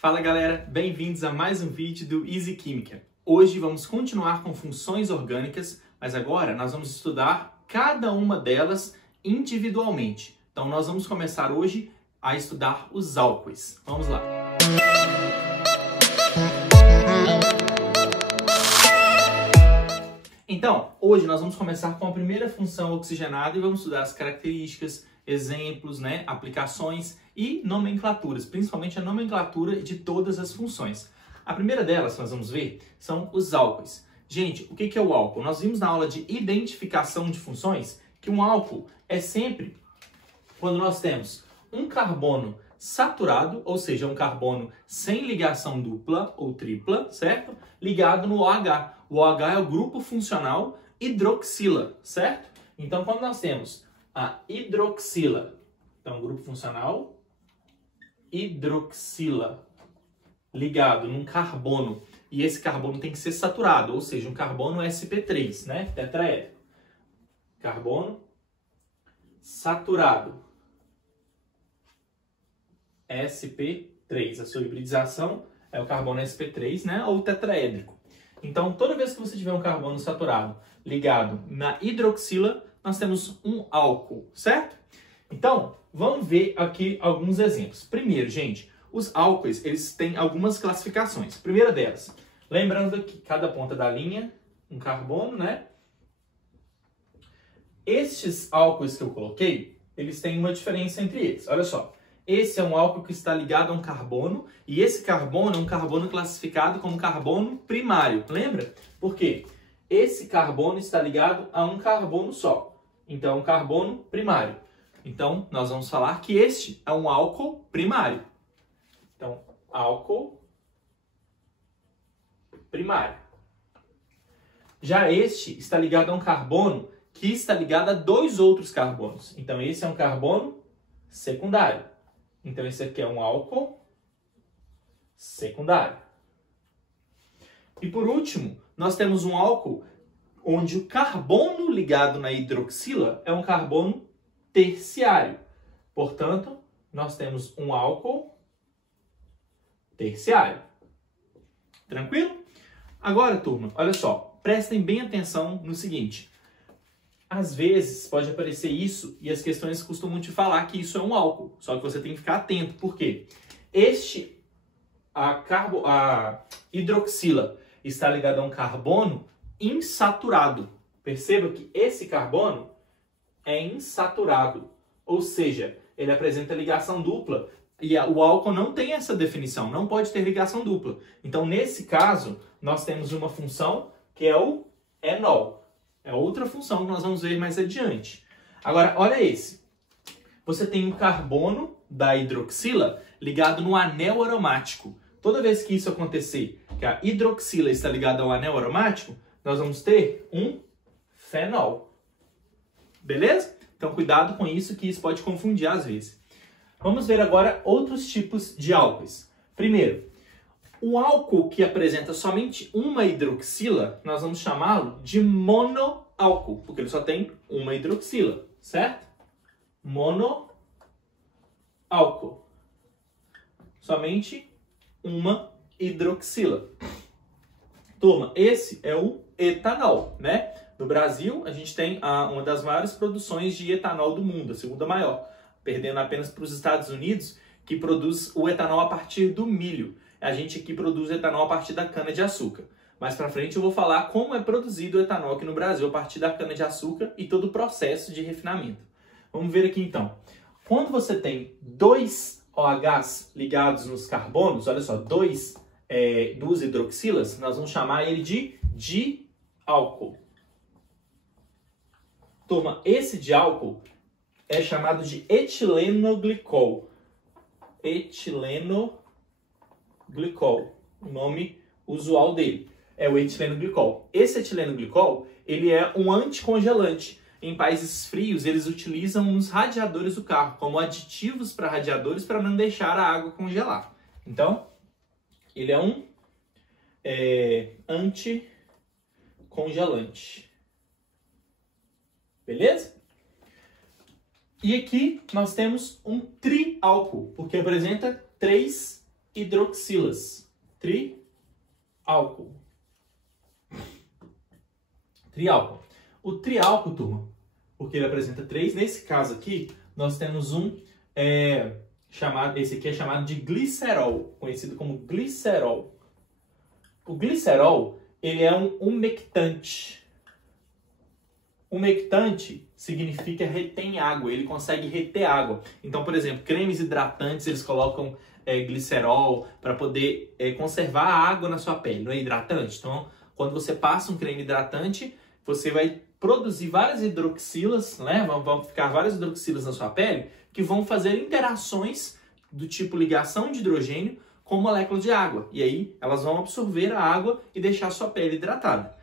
Fala galera, bem-vindos a mais um vídeo do Easy Química. Hoje vamos continuar com funções orgânicas, mas agora nós vamos estudar cada uma delas individualmente. Então nós vamos começar hoje a estudar os álcoois. Vamos lá! Então, hoje nós vamos começar com a primeira função oxigenada e vamos estudar as características, exemplos, aplicações e nomenclaturas, principalmente a nomenclatura de todas as funções. A primeira delas, nós vamos ver, são os álcoois. Gente, o que é o álcool? Nós vimos na aula de identificação de funções que um álcool é sempre quando nós temos um carbono saturado, ou seja, um carbono sem ligação dupla ou tripla, certo? Ligado no OH. O OH é o grupo funcional hidroxila, certo? Então, quando nós temos a hidroxila, então, grupo funcional hidroxila ligado num carbono, e esse carbono tem que ser saturado, ou seja, um carbono sp3, né? Tetraédrico. Carbono saturado. sp3. A sua hibridização é o carbono sp3, né? Ou tetraédrico. Então, toda vez que você tiver um carbono saturado ligado na hidroxila, nós temos um álcool, certo? Então, vamos ver aqui alguns exemplos. Primeiro, gente, os álcoois, eles têm algumas classificações. Primeira delas, lembrando que cada ponta da linha, um carbono, né? Estes álcoois que eu coloquei, eles têm uma diferença entre eles. Olha só, esse é um álcool que está ligado a um carbono, e esse carbono é um carbono classificado como carbono primário. Lembra? Por quê? Esse carbono está ligado a um carbono só. Então, um carbono primário. Então, nós vamos falar que este é um álcool primário. Então, álcool primário. Já este está ligado a um carbono que está ligado a dois outros carbonos. Então, esse é um carbono secundário. Então, esse aqui é um álcool secundário. E por último, nós temos um álcool onde o carbono ligado na hidroxila é um carbono terciário. Portanto, nós temos um álcool terciário. Tranquilo? Agora, turma, olha só, prestem bem atenção no seguinte. Às vezes pode aparecer isso e as questões costumam te falar que isso é um álcool. Só que você tem que ficar atento. Por quê? A hidroxila está ligada a um carbono insaturado. Perceba que esse carbono é insaturado. Ou seja, ele apresenta ligação dupla. E o álcool não tem essa definição. Não pode ter ligação dupla. Então, nesse caso, nós temos uma função que é o enol. É outra função que nós vamos ver mais adiante. Agora, olha esse. Você tem o carbono da hidroxila ligado no anel aromático. Toda vez que isso acontecer, que a hidroxila está ligada ao anel aromático, nós vamos ter um fenol. Beleza? Então, cuidado com isso, que isso pode confundir às vezes. Vamos ver agora outros tipos de álcoois. Primeiro, o álcool que apresenta somente uma hidroxila, nós vamos chamá-lo de monoálcool, porque ele só tem uma hidroxila, certo? Monoálcool. Somente uma hidroxila. Turma, esse é o etanol, né? No Brasil, a gente tem uma das maiores produções de etanol do mundo, a segunda maior, perdendo apenas para os Estados Unidos, que produz o etanol a partir do milho. A gente aqui produz etanol a partir da cana-de-açúcar. Mais para frente eu vou falar como é produzido o etanol aqui no Brasil a partir da cana-de-açúcar e todo o processo de refinamento. Vamos ver aqui então. Quando você tem dois OHs ligados nos carbonos, olha só, duas hidroxilas, nós vamos chamar ele de diálcool. Turma, esse diálcool é chamado de etilenoglicol. Etilenoglicol, o nome usual dele é o etilenoglicol. Esse etilenoglicol, ele é um anticongelante. Em países frios, eles utilizam nos radiadores do carro, como aditivos para radiadores, para não deixar a água congelar. Então, ele é um anticongelante. Beleza? E aqui nós temos um triálcool, porque apresenta três hidroxilas. Triálcool. Triálcool. O triálcool, turma, porque ele apresenta 3, nesse caso aqui, nós temos esse aqui é chamado de glicerol, conhecido como glicerol. O glicerol, ele é um umectante. Umectante significa retém água, ele consegue reter água. Então, por exemplo, cremes hidratantes, eles colocam glicerol para poder conservar a água na sua pele, não é hidratante? Então, quando você passa um creme hidratante, você vai produzir várias hidroxilas, né? Vão ficar várias hidroxilas na sua pele que vão fazer interações do tipo ligação de hidrogênio com moléculas de água. E aí elas vão absorver a água e deixar a sua pele hidratada.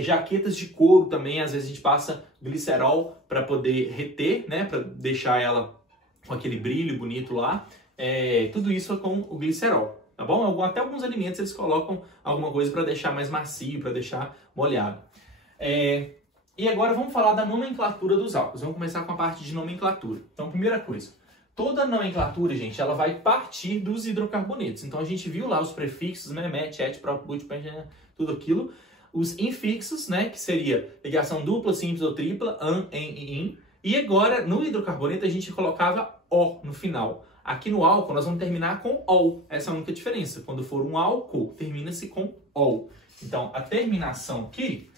Jaquetas de couro também, às vezes a gente passa glicerol para poder reter, né? Para deixar ela com aquele brilho bonito lá. Tudo isso é com o glicerol, tá bom? Até alguns alimentos eles colocam alguma coisa para deixar mais macio, para deixar molhado. E agora vamos falar da nomenclatura dos álcools. Vamos começar com a parte de nomenclatura. Então, primeira coisa, toda nomenclatura, gente, ela vai partir dos hidrocarbonetos. Então, a gente viu lá os prefixos, né? Met, et, prop, but, pen, tudo aquilo. Os infixos, né? Que seria ligação dupla, simples ou tripla, an, en e in. E agora, no hidrocarboneto, a gente colocava O no final. Aqui no álcool, nós vamos terminar com OL. Essa é a única diferença. Quando for um álcool, termina-se com OL. Então, a terminação aqui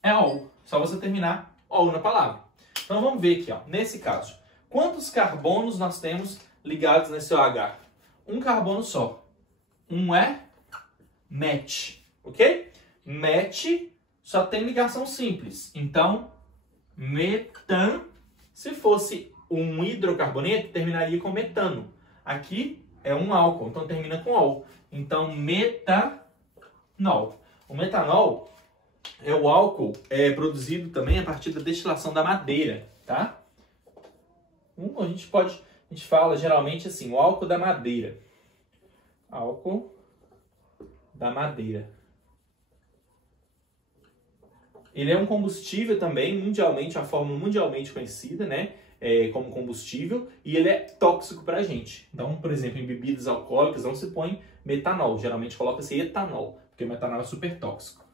é OL. Só você terminar OL na palavra. Então, vamos ver aqui, ó. Nesse caso, quantos carbonos nós temos ligados nesse OH? Um carbono só. Um é met, ok? Met só tem ligação simples. Então, metan, se fosse um hidrocarboneto, terminaria com metano. Aqui é um álcool, então termina com ol. Então, metanol. O metanol é o álcool produzido também a partir da destilação da madeira, tá? A gente fala geralmente assim, o álcool da madeira. Álcool da madeira. Ele é um combustível também, mundialmente, uma fórmula mundialmente conhecida, né? Como combustível, e ele é tóxico para a gente. Então, por exemplo, em bebidas alcoólicas não se põe metanol, geralmente coloca-se etanol, porque o metanol é super tóxico.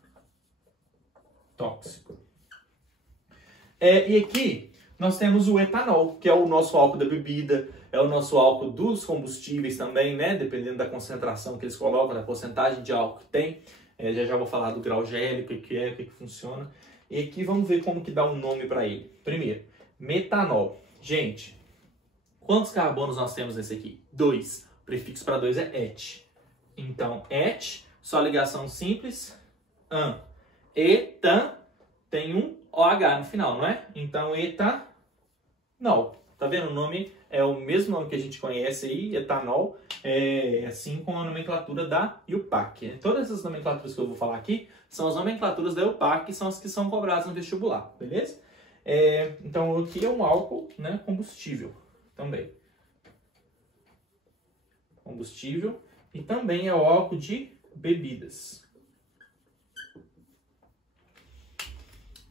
E aqui nós temos o etanol, que é o nosso álcool da bebida, é o nosso álcool dos combustíveis também, né? Dependendo da concentração que eles colocam, da porcentagem de álcool que tem. Já vou falar do grau gélico, o que funciona. E aqui vamos ver como que dá um nome para ele. Primeiro, metanol. Gente, quantos carbonos nós temos nesse aqui? 2. O prefixo para 2 é et. Então, et, só ligação simples. An. Etan, tem um OH no final, não é? Então, etanol. Tá vendo? O nome é o mesmo nome que a gente conhece aí, etanol, assim com a nomenclatura da IUPAC. Todas essas nomenclaturas que eu vou falar aqui são as nomenclaturas da IUPAC, que são as que são cobradas no vestibular, beleza? Então, aqui é um álcool, né, combustível também. Combustível. E também é o álcool de bebidas.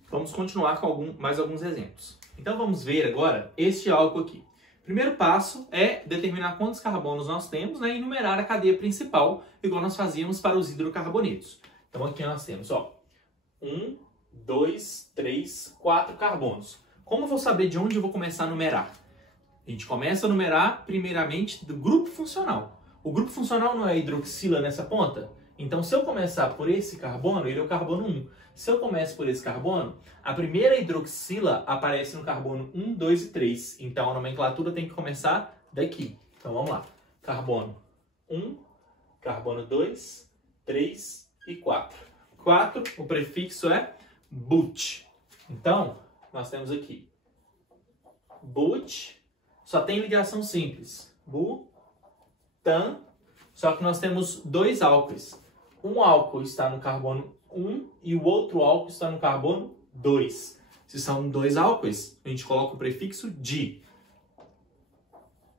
Vamos continuar com mais alguns exemplos. Então, vamos ver agora este álcool aqui. Primeiro passo é determinar quantos carbonos nós temos, né, e enumerar a cadeia principal, igual nós fazíamos para os hidrocarbonetos. Então, aqui nós temos, 1, 2, 3, 4 carbonos. Como eu vou saber de onde eu vou começar a numerar? A gente começa a numerar, primeiramente, do grupo funcional. O grupo funcional não é hidroxila nessa ponta? Então, se eu começar por esse carbono, ele é o carbono 1. Se eu começo por esse carbono, a primeira hidroxila aparece no carbono 1, 2 e 3. Então, a nomenclatura tem que começar daqui. Então, vamos lá. Carbono 1, carbono 2, 3 e 4. 4, o prefixo é but. Então, nós temos aqui but, só tem ligação simples. Butan, só que nós temos 2 álcoois. Um álcool está no carbono 1 e o outro álcool está no carbono 2. Se são 2 álcoois, a gente coloca o prefixo di.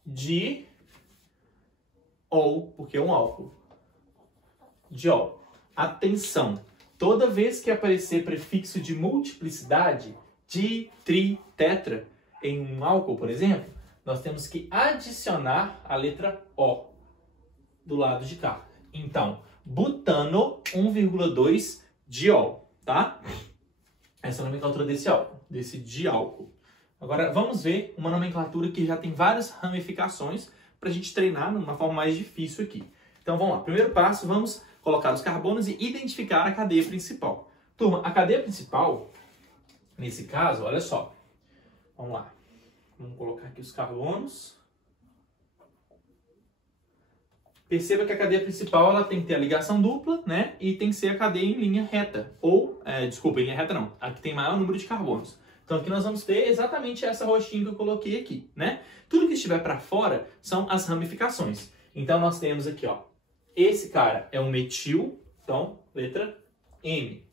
Diol, porque é um álcool. Diol. Atenção! Toda vez que aparecer prefixo de multiplicidade, di, tri, tetra, em um álcool, por exemplo, nós temos que adicionar a letra O do lado de cá. Então, butano 1,2 diol, tá? Essa é a nomenclatura desse álcool, desse diálcool. Agora, vamos ver uma nomenclatura que já tem várias ramificações para a gente treinar numa forma mais difícil aqui. Então, vamos lá. Primeiro passo, vamos colocar os carbonos e identificar a cadeia principal. Turma, a cadeia principal, nesse caso, olha só. Vamos lá. Vamos colocar aqui os carbonos. Perceba que a cadeia principal ela tem que ter a ligação dupla, né? E tem que ser a cadeia em linha reta. Ou, desculpa, em linha reta não. A que tem maior número de carbonos. Então aqui nós vamos ter exatamente essa roxinha que eu coloquei aqui, né? Tudo que estiver para fora são as ramificações. Então nós temos aqui, ó. Esse cara é um metil, então, letra M.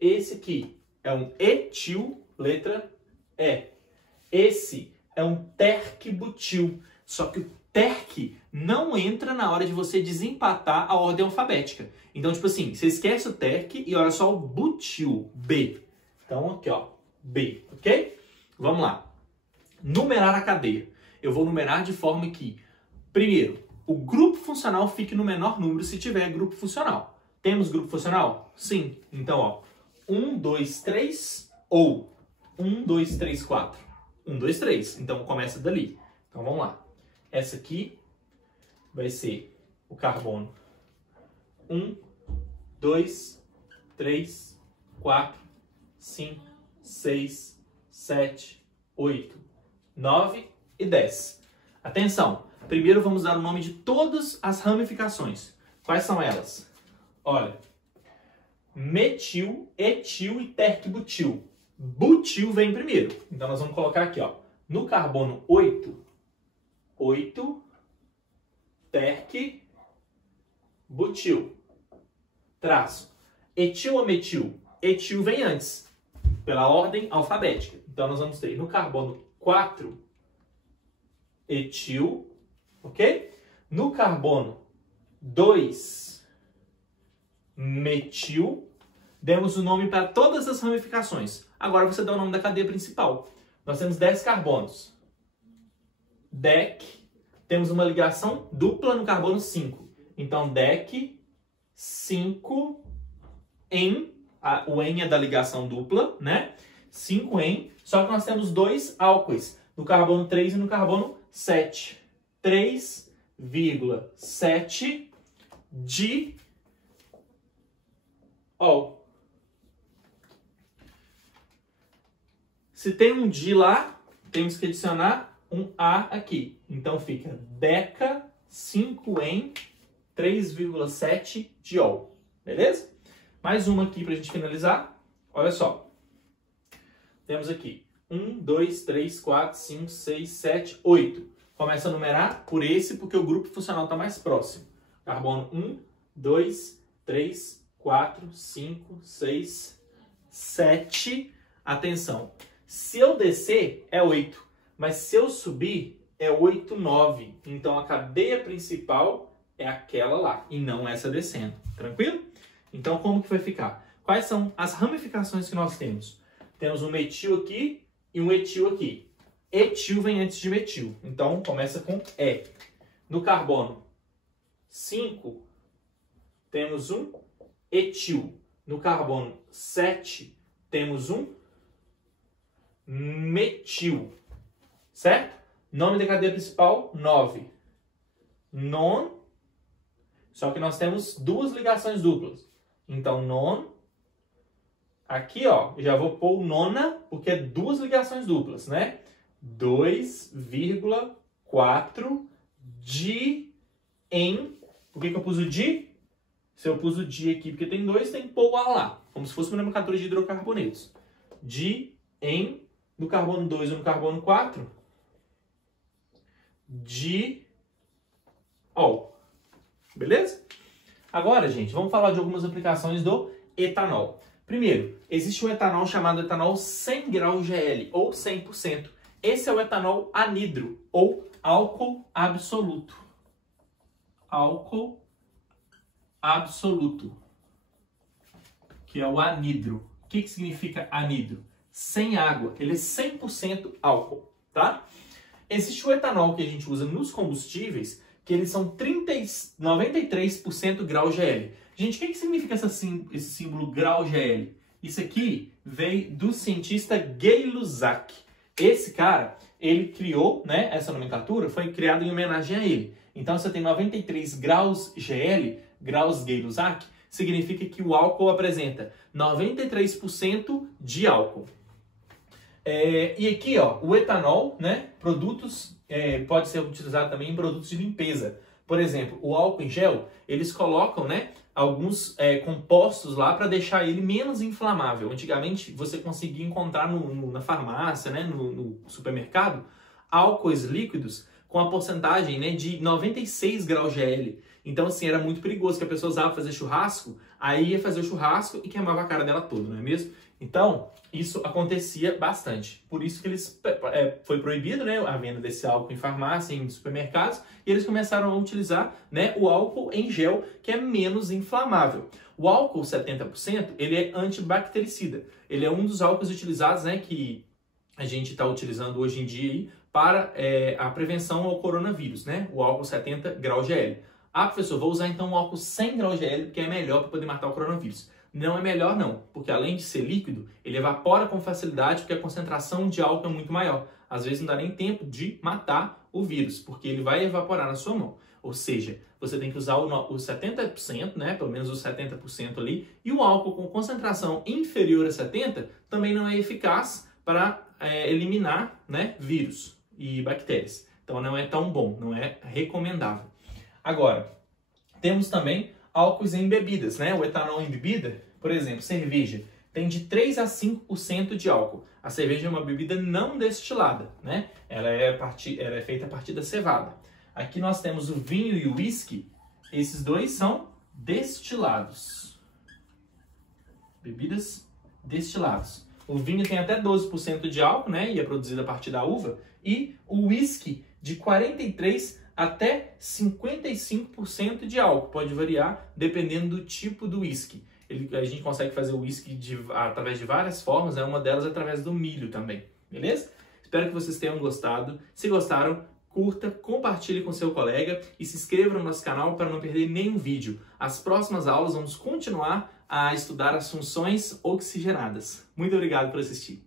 Esse aqui é um etil, letra E. Esse é um terc-butil. Só que o terc não entra na hora de você desempatar a ordem alfabética. Então, tipo assim, você esquece o terc e olha só o butil, B. Então, aqui, ó, B, ok? Vamos lá. Numerar a cadeia. Eu vou numerar de forma que, primeiro, o grupo funcional fique no menor número se tiver grupo funcional. Temos grupo funcional? Sim. Então, ó, 1, 2, 3 ou 1, 2, 3, 4. 1, 2, 3. Então, começa dali. Então, vamos lá. Essa aqui vai ser o carbono 1, 2, 3, 4, 5, 6, 7, 8, 9 e 10. Atenção! Primeiro vamos dar o nome de todas as ramificações. Quais são elas? Olha, metil, etil e terc-butil. Butil vem primeiro. Então nós vamos colocar aqui, ó, no carbono 8, terc-butil. Traço. Etil ou metil? Etil vem antes, pela ordem alfabética. Então nós vamos ter no carbono 4, etil, ok? No carbono 2, metil. Demos o nome para todas as ramificações. Agora você dá o nome da cadeia principal. Nós temos 10 carbonos. Dec. Temos uma ligação dupla no carbono 5. Então, dec 5 en. O en é da ligação dupla, né? 5 en. Só que nós temos 2 álcoois. No carbono 3 e no carbono 7. 3,7 diol. Se tem um di lá, temos que adicionar um A aqui. Então fica deca 5 en 3,7 diol. Beleza? Mais uma aqui para a gente finalizar. Olha só. Temos aqui 1, 2, 3, 4, 5, 6, 7, 8. Começa a numerar por esse, porque o grupo funcional está mais próximo. Carbono 1, 2, 3, 4, 5, 6, 7. Atenção. Se eu descer, é 8. Mas se eu subir, é 8, 9. Então, a cadeia principal é aquela lá, e não essa descendo. Tranquilo? Então, como que vai ficar? Quais são as ramificações que nós temos? Temos um metil aqui e um etil aqui. Etil vem antes de metil. Então, começa com E. No carbono 5, temos um etil. No carbono 7, temos um metil. Certo? Nome da cadeia principal, 9. Non. Só que nós temos duas ligações duplas. Então, non. Aqui, ó, já vou pôr nona, porque é duas ligações duplas, né? 2,4 di em... Por que eu pus o di? Se eu pus o di aqui porque tem 2, tem que pôr o A lá. Como se fosse uma nomenclatura de hidrocarbonetos. Di em... No carbono 2 ou no carbono 4, diol. Beleza? Agora, gente, vamos falar de algumas aplicações do etanol. Primeiro, existe um etanol chamado etanol 100 graus GL, ou 100%. Esse é o etanol anidro, ou álcool absoluto. Álcool absoluto, que é o anidro. O que significa anidro? Sem água, ele é 100% álcool, tá? Existe o etanol que a gente usa nos combustíveis, que eles são 93% grau GL. Gente, o que significa esse símbolo grau GL? Isso aqui veio do cientista Gay-Lussac. Esse cara, ele criou, né, essa nomenclatura, foi criado em homenagem a ele. Então, você tem 93 graus GL, graus Gay-Lussac, significa que o álcool apresenta 93% de álcool. E aqui, ó, o etanol, né, pode ser utilizado também em produtos de limpeza. Por exemplo, o álcool em gel, eles colocam, né, alguns compostos lá para deixar ele menos inflamável. Antigamente, você conseguia encontrar na farmácia, né, no supermercado, álcoois líquidos com a porcentagem, né, de 96 graus GL. Então, assim, era muito perigoso, que a pessoa usava para fazer churrasco, aí ia fazer o churrasco e queimava a cara dela toda, não é mesmo? Então, isso acontecia bastante. Por isso que foi proibido, né, a venda desse álcool em farmácia, em supermercados, e eles começaram a utilizar, né, o álcool em gel, que é menos inflamável. O álcool 70%, ele é antibactericida. Ele é um dos álcools utilizados, né, que a gente está utilizando hoje em dia aí para a prevenção ao coronavírus, né, o álcool 70 graus GL. Ah, professor, vou usar então o álcool 100 graus GL, porque é melhor para poder matar o coronavírus. Não é melhor não, porque além de ser líquido, ele evapora com facilidade porque a concentração de álcool é muito maior. Às vezes não dá nem tempo de matar o vírus, porque ele vai evaporar na sua mão. Ou seja, você tem que usar o 70%, né, pelo menos os 70% ali, e o álcool com concentração inferior a 70% também não é eficaz para eliminar, né, vírus e bactérias. Então não é tão bom, não é recomendável. Agora, temos também álcoois em bebidas, né? O etanol em bebida, por exemplo, cerveja, tem de 3 a 5% de álcool. A cerveja é uma bebida não destilada, né? Ela é feita a partir da cevada. Aqui nós temos o vinho e o whisky, esses dois são destilados. Bebidas destiladas. O vinho tem até 12% de álcool, né? E é produzido a partir da uva. E o whisky de 43% até 55% de álcool. Pode variar dependendo do tipo do whisky. A gente consegue fazer o whisky através de várias formas, né? Uma delas é através do milho também. Beleza? Espero que vocês tenham gostado. Se gostaram, curta, compartilhe com seu colega e se inscreva no nosso canal para não perder nenhum vídeo. As próximas aulas vamos continuar a estudar as funções oxigenadas. Muito obrigado por assistir.